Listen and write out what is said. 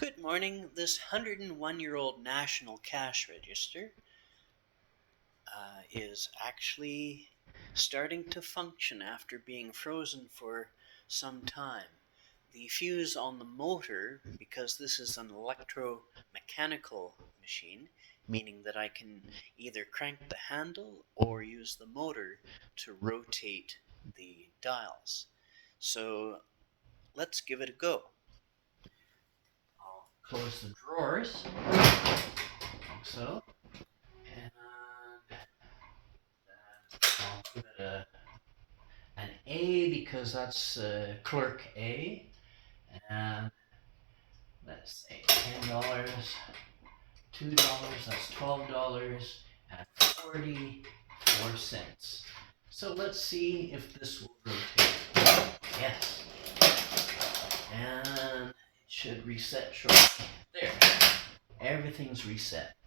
Good morning. This 101-year-old National Cash Register is actually starting to function after being frozen for some time. The fuse on the motor, because this is an electromechanical machine, meaning that I can either crank the handle or use the motor to rotate the dials. So let's give it a go. I'll close the drawers, like so, and I'll give it an A because that's clerk A, and let's say $10, $2, that's $12, and 44 cents. So let's see if this will rotate. Yes, and it should reset shortly. There, everything's reset.